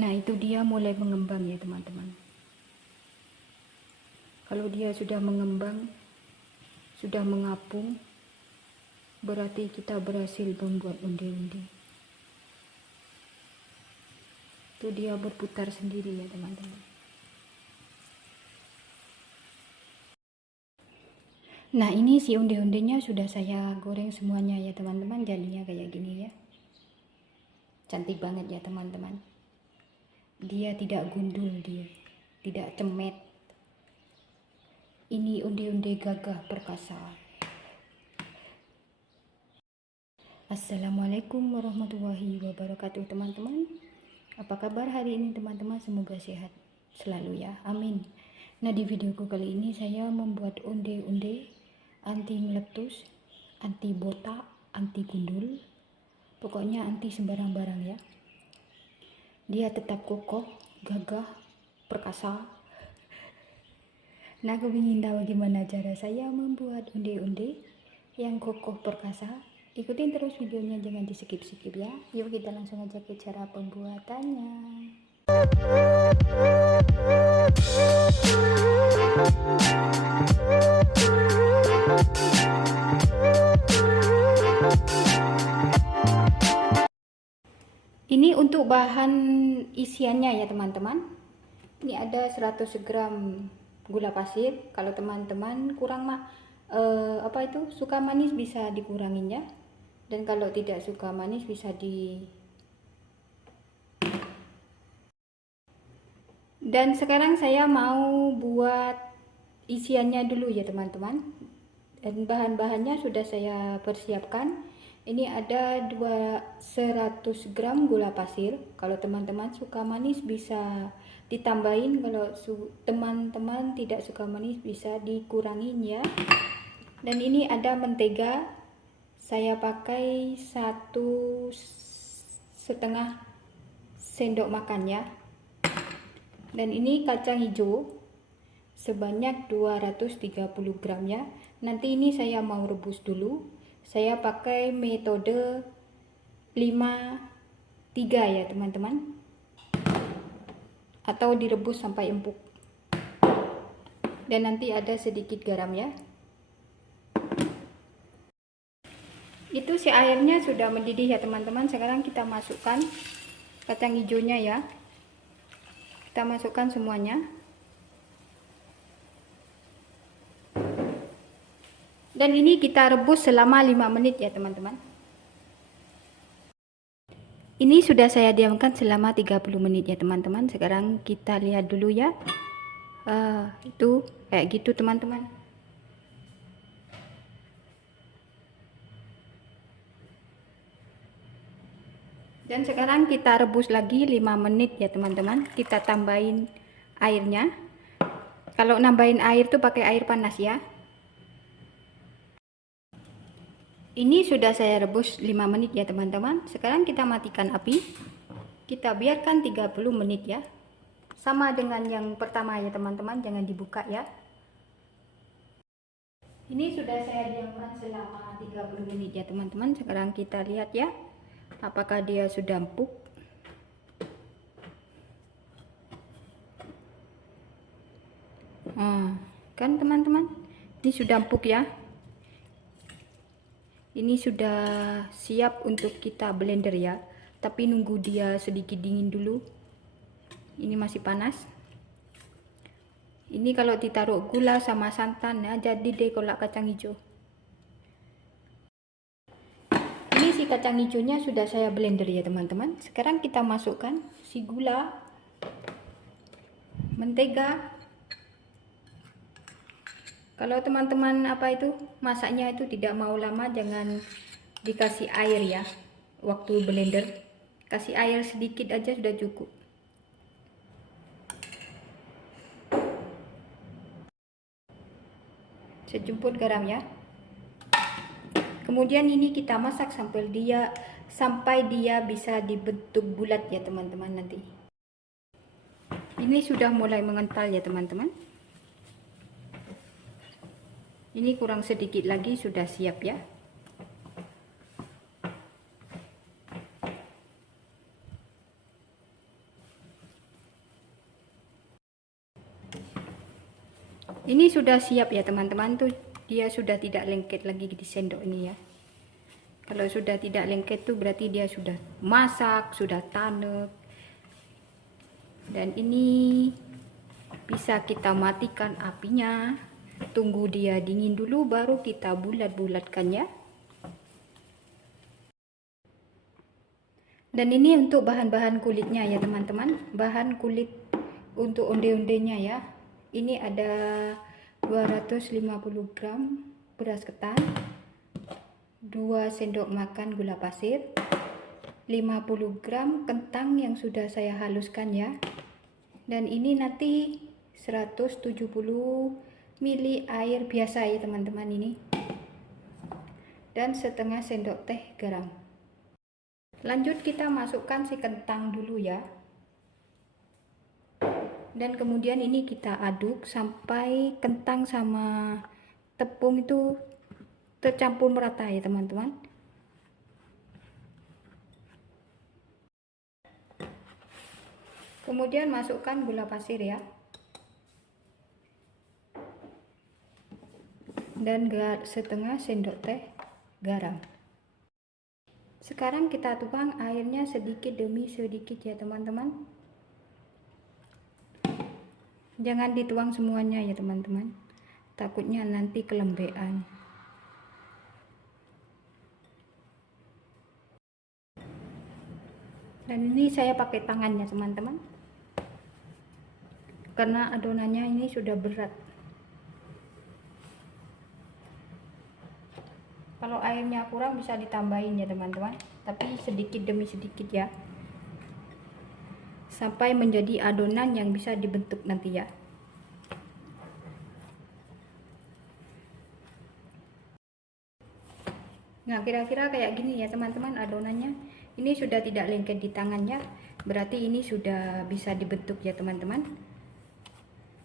Nah, itu dia mulai mengembang ya teman-teman. Kalau dia sudah mengembang, sudah mengapung, berarti kita berhasil membuat undi-undi. Itu dia berputar sendiri ya teman-teman. Nah, ini si undi-undinya sudah saya goreng semuanya ya teman-teman. Jadinya kayak gini ya. Cantik banget ya teman-teman. Dia tidak gundul, dia tidak cemet. Ini undi-undi gagah perkasa. Assalamualaikum warahmatullahi wabarakatuh teman-teman. Apa kabar hari ini teman-teman? Semoga sehat selalu ya, amin. Nah, di videoku kali ini saya membuat undi-undi anti meletus, anti botak, anti gundul, pokoknya anti sembarang barang ya. Dia tetap kokoh, gagah, perkasa. Nah, aku ingin tahu gimana cara saya membuat undi-undi yang kokoh perkasa. Ikutin terus videonya, jangan di skip-skip ya. Yuk kita langsung aja ke cara pembuatannya. Ini untuk bahan isiannya ya teman-teman. Ini ada 100 gram gula pasir. Kalau teman-teman kurang suka manis bisa dikurangin ya. Dan kalau tidak suka manis bisa Dan sekarang saya mau buat isiannya dulu ya teman-teman. Dan bahan-bahannya sudah saya persiapkan. Ini ada 100 gram gula pasir. Kalau teman-teman suka manis bisa ditambahin, kalau teman-teman tidak suka manis bisa dikurangin ya. Dan ini ada mentega, saya pakai 1,5 sendok makan ya. Dan ini kacang hijau sebanyak 230 gram ya. Nanti ini saya mau rebus dulu. Saya pakai metode 5-3 ya teman-teman, atau direbus sampai empuk. Dan nanti ada sedikit garam ya. Itu si airnya sudah mendidih ya teman-teman. Sekarang kita masukkan kacang hijaunya ya. Kita masukkan semuanya. Dan ini kita rebus selama 5 menit ya teman-teman. Ini sudah saya diamkan selama 30 menit ya teman-teman. Sekarang kita lihat dulu ya. Itu kayak gitu teman-teman. Dan sekarang kita rebus lagi 5 menit ya teman-teman. Kita tambahin airnya. Kalau nambahin air tuh pakai air panas ya. Ini sudah saya rebus 5 menit ya teman-teman. Sekarang kita matikan api. Kita biarkan 30 menit ya. Sama dengan yang pertama ya teman-teman, jangan dibuka ya. Ini sudah saya diamkan selama 30 menit ya teman-teman. Sekarang kita lihat ya, apakah dia sudah empuk. Kan teman-teman, ini sudah empuk ya. Ini sudah siap untuk kita blender ya. Tapi nunggu dia sedikit dingin dulu. Ini masih panas. Ini kalau ditaruh gula sama santan ya, jadi deh kolak kacang hijau. Ini si kacang hijaunya sudah saya blender ya teman-teman. Sekarang kita masukkan si gula, mentega. Kalau teman-teman masaknya itu tidak mau lama, jangan dikasih air ya waktu blender. Kasih air sedikit aja sudah cukup. Sejumput garam ya. Kemudian ini kita masak sampai dia bisa dibentuk bulat ya teman-teman nanti. Ini sudah mulai mengental ya teman-teman. Ini kurang sedikit lagi sudah siap ya. Ini sudah siap ya teman-teman, tuh dia sudah tidak lengket lagi di sendok ini ya. Kalau sudah tidak lengket tuh berarti dia sudah masak, sudah tanek. Dan ini bisa kita matikan apinya, tunggu dia dingin dulu baru kita bulat-bulatkan ya. Dan ini untuk bahan-bahan kulitnya ya teman-teman, bahan kulit untuk onde-ondenya ya. Ini ada 250 gram beras ketan, 2 sendok makan gula pasir, 50 gram kentang yang sudah saya haluskan ya. Dan ini nanti 170 ml air biasa ya teman-teman ini. Dan setengah sendok teh garam. Lanjut kita masukkan si kentang dulu ya. Dan kemudian ini kita aduk sampai kentang sama tepung itu tercampur merata ya teman-teman. Kemudian masukkan gula pasir ya. Dan setengah sendok teh garam. Sekarang kita tuang airnya sedikit demi sedikit ya teman-teman. Jangan dituang semuanya ya teman-teman, takutnya nanti kelembean. Dan ini saya pakai tangannya teman-teman, karena adonannya ini sudah berat. Kalau airnya kurang bisa ditambahin ya teman-teman, tapi sedikit demi sedikit ya, sampai menjadi adonan yang bisa dibentuk nanti ya. Nah kira-kira kayak gini ya teman-teman adonannya. Ini sudah tidak lengket di tangannya, berarti ini sudah bisa dibentuk ya teman-teman.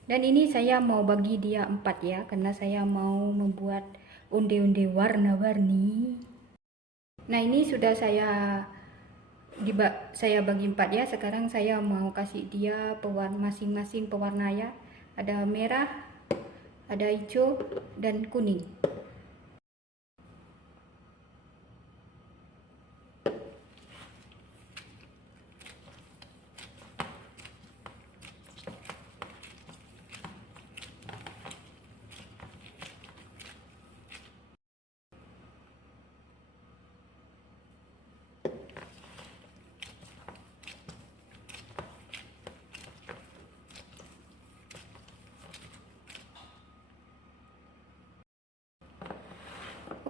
Dan ini saya mau bagi dia 4 ya, karena saya mau membuat onde-onde warna-warni. Nah ini sudah saya bagi 4 ya. Sekarang saya mau kasih dia masing-masing pewarna ya. Ada merah, ada hijau, dan kuning.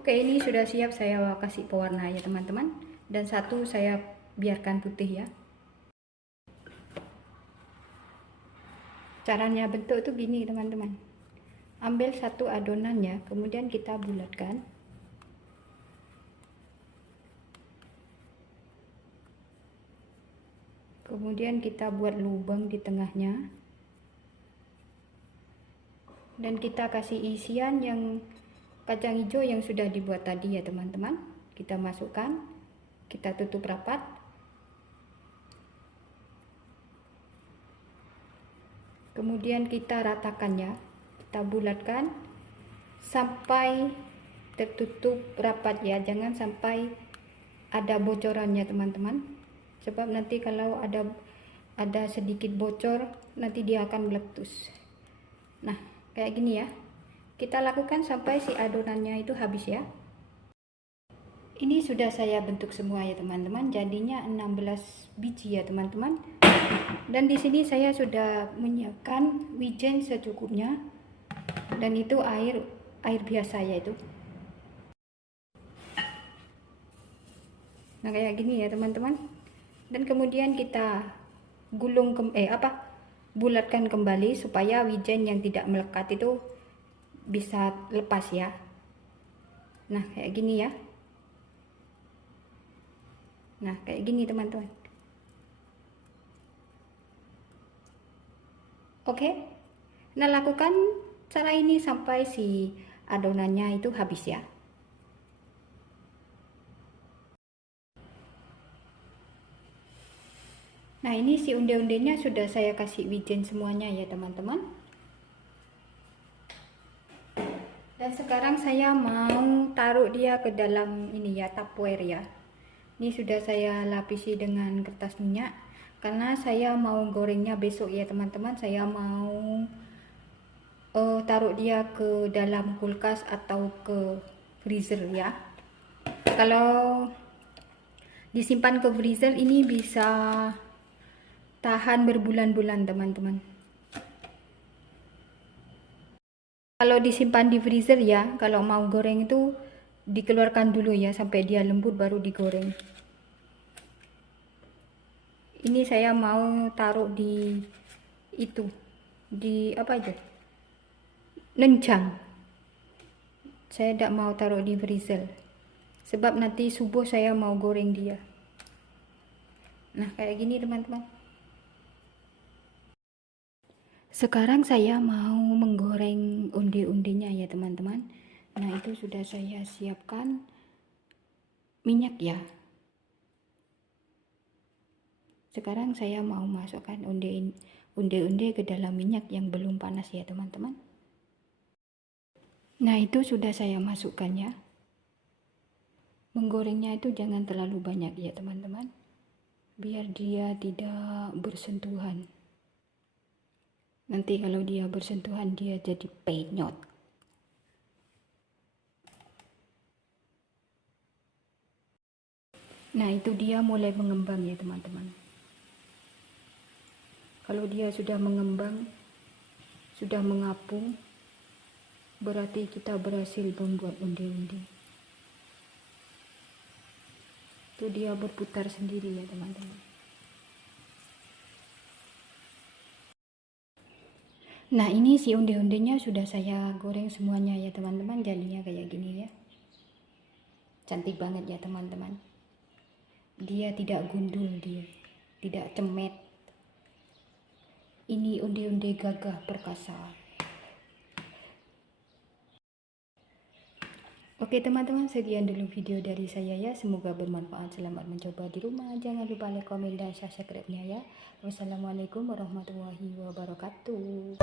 Oke, ini sudah siap saya kasih pewarna ya teman-teman. Dan satu saya biarkan putih ya. Caranya bentuk tuh gini teman-teman. Ambil satu adonannya, kemudian kita bulatkan. Kemudian kita buat lubang di tengahnya. Dan kita kasih isian yang kacang hijau yang sudah dibuat tadi ya teman-teman. Kita masukkan, kita tutup rapat. Kemudian kita ratakan ya, kita bulatkan sampai tertutup rapat ya, jangan sampai ada bocorannya teman-teman. Sebab nanti kalau ada sedikit bocor, nanti dia akan meletus. Nah, kayak gini ya. Kita lakukan sampai si adonannya itu habis ya. Ini sudah saya bentuk semua ya teman-teman. Jadinya 16 biji ya teman-teman. Dan di sini saya sudah menyiapkan wijen secukupnya. Dan itu air biasa ya itu. Nah, kayak gini ya teman-teman. Dan kemudian kita bulatkan kembali supaya wijen yang tidak melekat itu bisa lepas ya. Nah kayak gini ya. Nah kayak gini teman-teman. Oke, nah lakukan cara ini sampai si adonannya itu habis ya. Nah ini si onde-ondenya sudah saya kasih wijen semuanya ya teman-teman. Dan sekarang saya mau taruh dia ke dalam ini ya, tupperware ya. Ini sudah saya lapisi dengan kertas minyak karena saya mau gorengnya besok ya teman-teman. Saya mau taruh dia ke dalam kulkas atau ke freezer ya. Kalau disimpan ke freezer ini bisa tahan berbulan-bulan teman-teman. Kalau disimpan di freezer ya, kalau mau goreng itu dikeluarkan dulu ya sampai dia lembut baru digoreng. Ini saya mau taruh di itu, di apa aja, lenjang. Saya tidak mau taruh di freezer sebab nanti subuh saya mau goreng dia. Nah kayak gini teman-teman. Sekarang saya mau menggoreng onde-ondenya ya teman-teman. Nah itu sudah saya siapkan minyak ya. Sekarang saya mau masukkan onde-onde ke dalam minyak yang belum panas ya teman-teman. Nah itu sudah saya masukkan ya. Menggorengnya itu jangan terlalu banyak ya teman-teman, biar dia tidak bersentuhan. Nanti kalau dia bersentuhan dia jadi penyot. Nah itu dia mulai mengembang ya teman-teman. Kalau dia sudah mengembang, sudah mengapung, berarti kita berhasil membuat onde-onde. Itu dia berputar sendiri ya teman-teman. Nah ini si onde-ondenya sudah saya goreng semuanya ya teman-teman. Jadinya kayak gini ya. Cantik banget ya teman-teman. Dia tidak gundul, dia tidak cemet. Ini onde-onde gagah perkasa. Oke teman-teman, sekian dulu video dari saya ya. Semoga bermanfaat. Selamat mencoba di rumah. Jangan lupa like, komen, dan subscribe-nya ya. Wassalamualaikum warahmatullahi wabarakatuh.